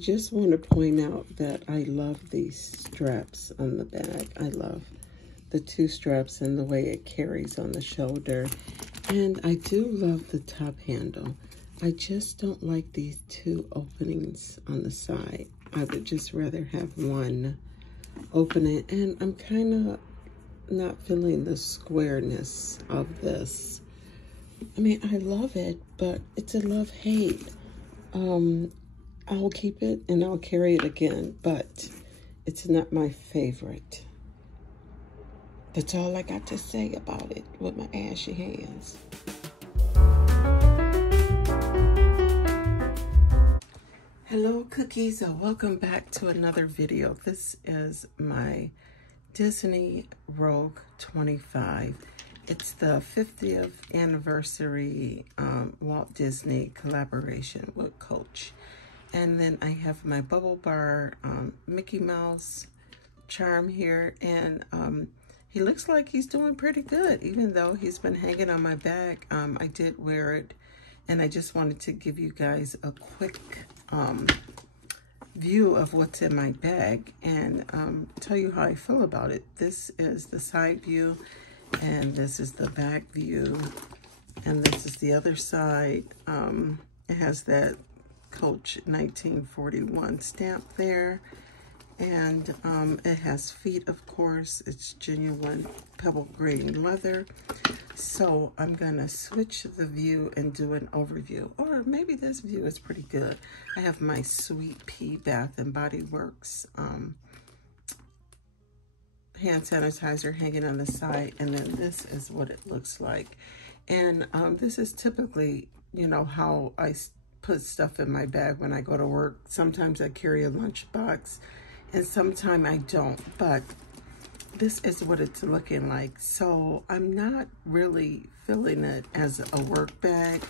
Just want to point out that I love these straps on the bag. I love the two straps and the way it carries on the shoulder. And I do love the top handle. I just don't like these two openings on the side. I would just rather have one opening. And I'm kind of not feeling the squareness of this. I mean, I love it, but it's a love-hate. I'll keep it and I'll carry it again, but it's not my favorite. That's all I got to say about it with my ashy hands. Hello cookies, welcome back to another video. This is my Disney Rogue 25. It's the 50th anniversary Walt Disney collaboration with Coach. And then I have my Bubble Bar Mickey Mouse charm here. And he looks like he's doing pretty good, even though he's been hanging on my bag. I did wear it. And I just wanted to give you guys a quick view of what's in my bag and tell you how I feel about it. This is the side view. And this is the back view. And this is the other side. It has that Coach 1941 stamp there, and it has feet, of course. It's genuine pebble green leather. So I'm gonna switch the view and do an overview, or maybe this view is pretty good. I have my Sweet Pea Bath and Body Works hand sanitizer hanging on the side, and then this is what it looks like. And this is typically, you know, how I put stuff in my bag when I go to work. Sometimes I carry a lunchbox and sometimes I don't, but this is what it's looking like. So I'm not really feeling it as a work bag.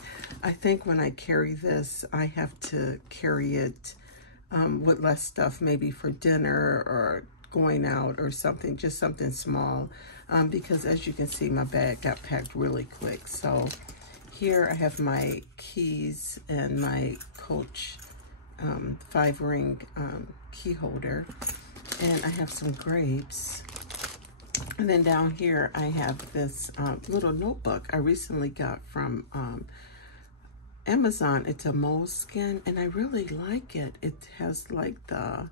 I think when I carry this, I have to carry it with less stuff, maybe for dinner or going out or something, just something small, because as you can see, my bag got packed really quick. So here I have my keys and my Coach 5-ring key holder, and I have some grapes. And then down here I have this little notebook I recently got from Amazon. It's a moleskin, and I really like it. It has like the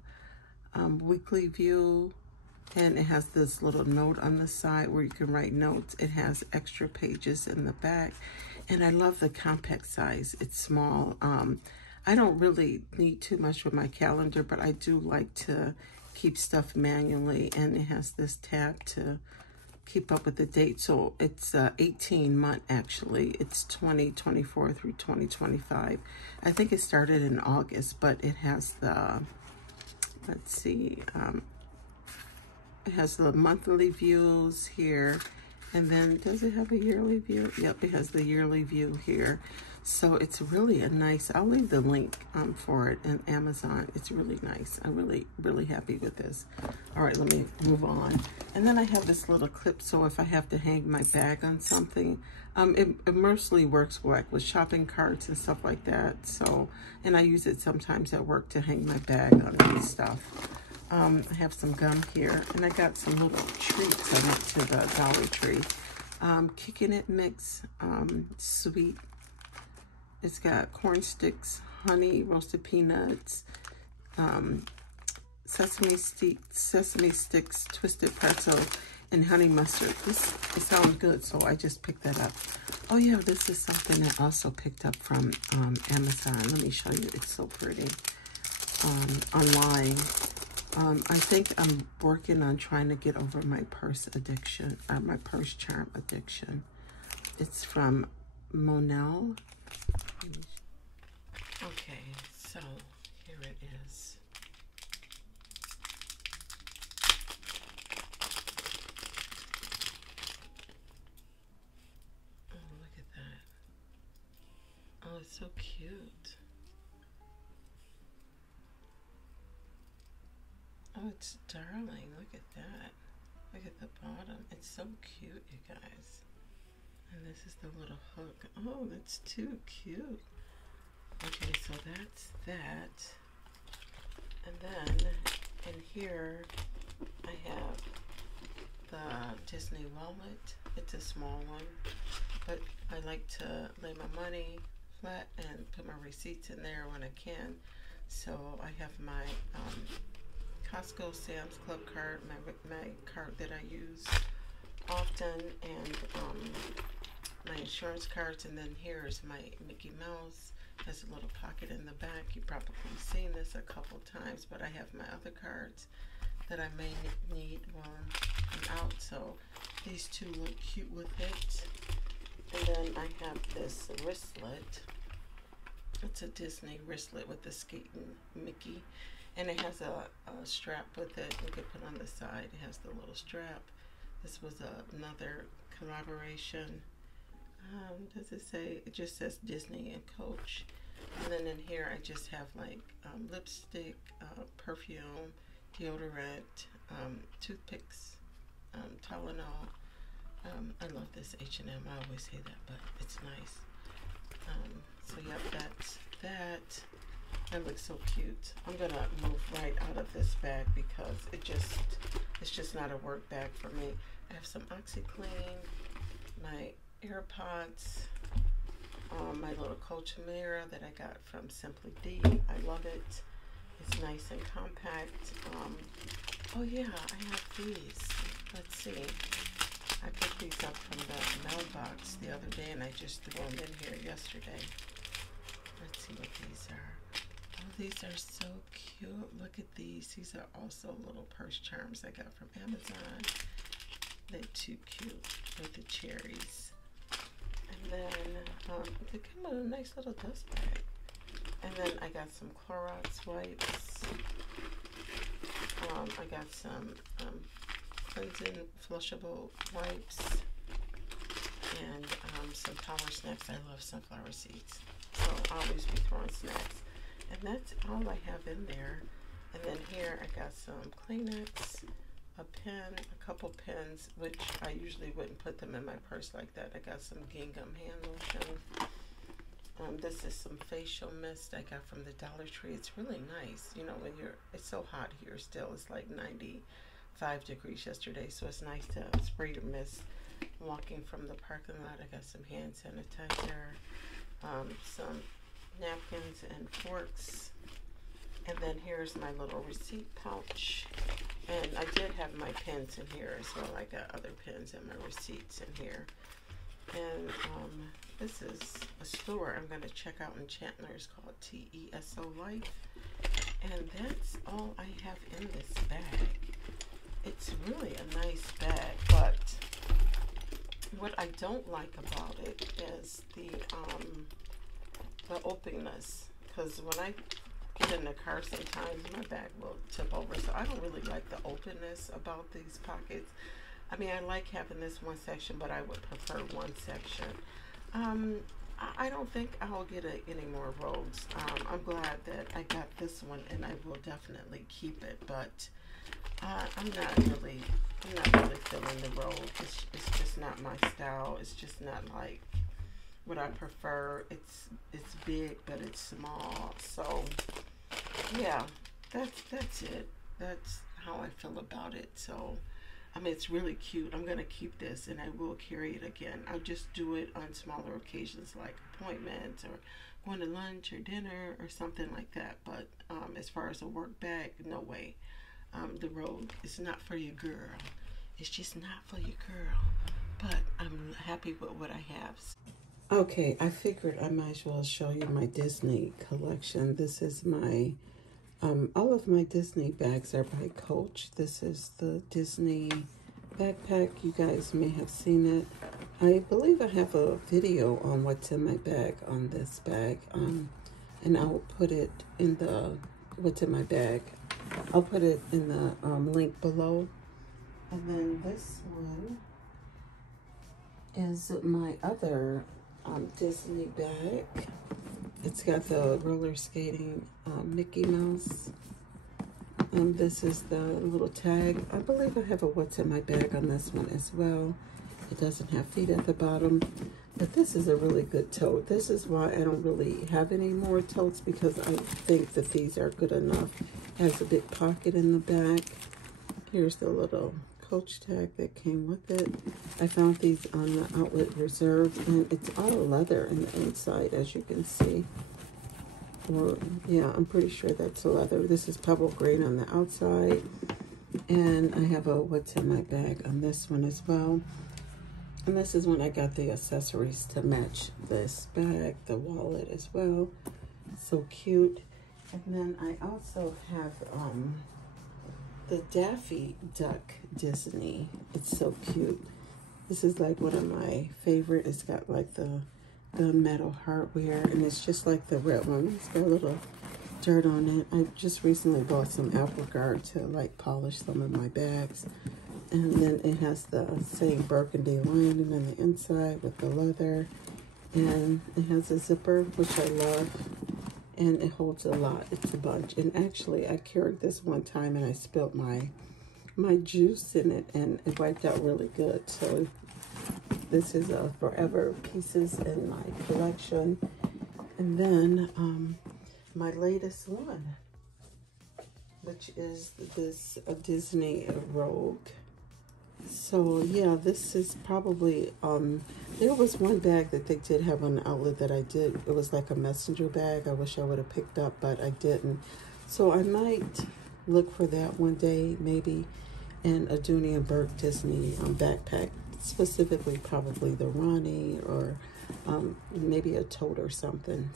weekly view, and it has this little note on the side where you can write notes. It has extra pages in the back, and I love the compact size. It's small. I don't really need too much with my calendar, but I do like to keep stuff manually, and it has this tab to keep up with the date. So it's 18-month actually. It's 2024 through 2025. I think it started in August, but it has the, let's see, it has the monthly views here. And then does it have a yearly view? Yep, it has the yearly view here. So it's really a nice, I'll leave the link for it in Amazon. It's really nice. I'm really happy with this. All right, let me move on. And then I have this little clip, so if I have to hang my bag on something, it mostly works like with shopping carts and stuff like that. So, and I use it sometimes at work to hang my bag on and stuff. I have some gum here, and I got some little treats. I went to the Dollar Tree. Kicking It mix, sweet. It's got corn sticks, honey, roasted peanuts, sesame sticks, twisted pretzel, and honey mustard. It sounds good, so I just picked that up. Oh yeah, this is something I also picked up from Amazon. Let me show you. It's so pretty. Online. I think I'm working on trying to get over my purse addiction, my purse charm addiction. It's from Monel. Okay, so here it is. Oh, look at that. Oh, it's so cute. Oh, it's darling. Look at that. Look at the bottom. It's so cute, you guys. And this is the little hook. Oh, that's too cute. Okay, so that's that. then in here I have the Disney wallet. It's a small one, but I like to lay my money flat and put my receipts in there when I can. So I have my Costco Sam's Club card, my card that I use often, and my insurance cards, and then here's my Mickey Mouse. Has a little pocket in the back. You've probably seen this a couple times, but I have my other cards that I may need while I'm out. So these two look cute with it. And then I have this wristlet. It's a Disney wristlet with the skating Mickey. And it has a strap with it. You can put on the side. It has the little strap. This was another collaboration. Does it say? It just says Disney and Coach. And then in here I just have like lipstick, perfume, deodorant, toothpicks, Tylenol. I love this H&M. I always say that, but it's nice. So yep, that's that. That looks so cute. I'm gonna move right out of this bag because it's just not a work bag for me. I have some OxyClean, my AirPods, my little Coach mirror that I got from Simply D. I love it. It's nice and compact. Oh yeah, I have these. Let's see. I picked these up from the mailbox the other day and I just threw them in here yesterday. Let's see what these are. Oh, these are so cute. Look at these. These are also little purse charms I got from Amazon. They're too cute with the cherries. And then they come with a nice little dust bag. And then I got some Clorox wipes. I got some cleansing flushable wipes. And some Power Snacks. I love sunflower seeds. So I'll always be throwing snacks. And that's all I have in there. And then here I got some Kleenex, a pen, a couple pens, which I usually wouldn't put them in my purse like that. I got some gingham hand lotion. This is some facial mist I got from the Dollar Tree. It's really nice. You know, when it's so hot here still. It's like 95 degrees yesterday, so it's nice to spray your mist walking from the parking lot. I got some hand sanitizer, some napkins and forks, and then here's my little receipt pouch. And I did have my pens in here as well. I got other pens and my receipts in here. And this is a store I'm going to check out in Chandler. It's called TESO Life. And that's all I have in this bag. It's really a nice bag, but what I don't like about it is the openness. Because when I get in the car sometimes my bag will tip over. So I don't really like the openness about these pockets. I mean, I like having this one section, but I would prefer one section. I don't think I'll get any more rolls. I'm glad that I got this one, and I will definitely keep it. But I'm not really feeling the roll. It's just not my style. It's just not like what I prefer. It's big, but it's small. So yeah, that's it. That's how I feel about it. So I mean, it's really cute. I'm going to keep this, and I will carry it again. I'll just do it on smaller occasions like appointments or going to lunch or dinner or something like that. But as far as a work bag, no way. The road is not for your girl. It's just not for your girl. But I'm happy with what I have. Okay, I figured I might as well show you my Disney collection. This is my... all of my Disney bags are by Coach. This is the Disney backpack. You guys may have seen it. I believe I have a video on what's in my bag on this bag. And I'll put it in the what's in my bag. I'll put it in the link below. And then this one is my other Disney bag. It's got the roller skating Mickey Mouse. This is the little tag. I believe I have a what's in my bag on this one as well. It doesn't have feet at the bottom. But this is a really good tote. This is why I don't really have any more totes, because I think that these are good enough. It has a big pocket in the back. Here's the little Coach tag that came with it. I found these on the Outlet Reserve, and it's all leather in the inside, as you can see. Or, yeah, I'm pretty sure that's leather. This is pebble green on the outside. And I have a what's in my bag on this one as well. And this is when I got the accessories to match this bag, the wallet as well. So cute. And then I also have the Daffy Duck Disney. It's so cute. This is like one of my favorite. It's got like the gunmetal hardware, and it's just like the red one. It's got a little dirt on it. I just recently bought some apple guard to like polish some of my bags. And then it has the same burgundy lining on the inside with the leather. And it has a zipper, which I love. And it holds a lot. It's a bunch. And actually, I carried this one time and I spilled my juice in it, and it wiped out really good. So this is a forever pieces in my collection. And then my latest one, which is this Disney Rogue. So yeah, this is probably, there was one bag that they did have on the outlet that I did. It was like a messenger bag. I wish I would have picked up, but I didn't. So I might look for that one day, maybe, and a Dooney and Burke Disney backpack, specifically probably the Ronnie, or maybe a Tote or something.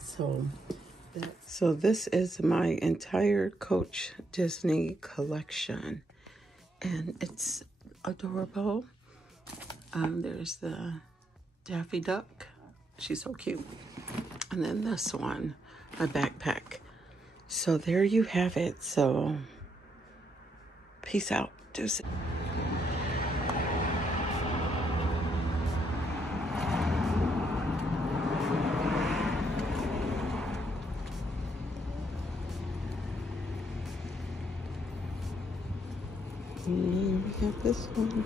So this is my entire Coach Disney collection, and it's adorable. There's the Daffy Duck. She's so cute. And then this one, my backpack. So there you have it. So peace out. Deuces. And we got this one.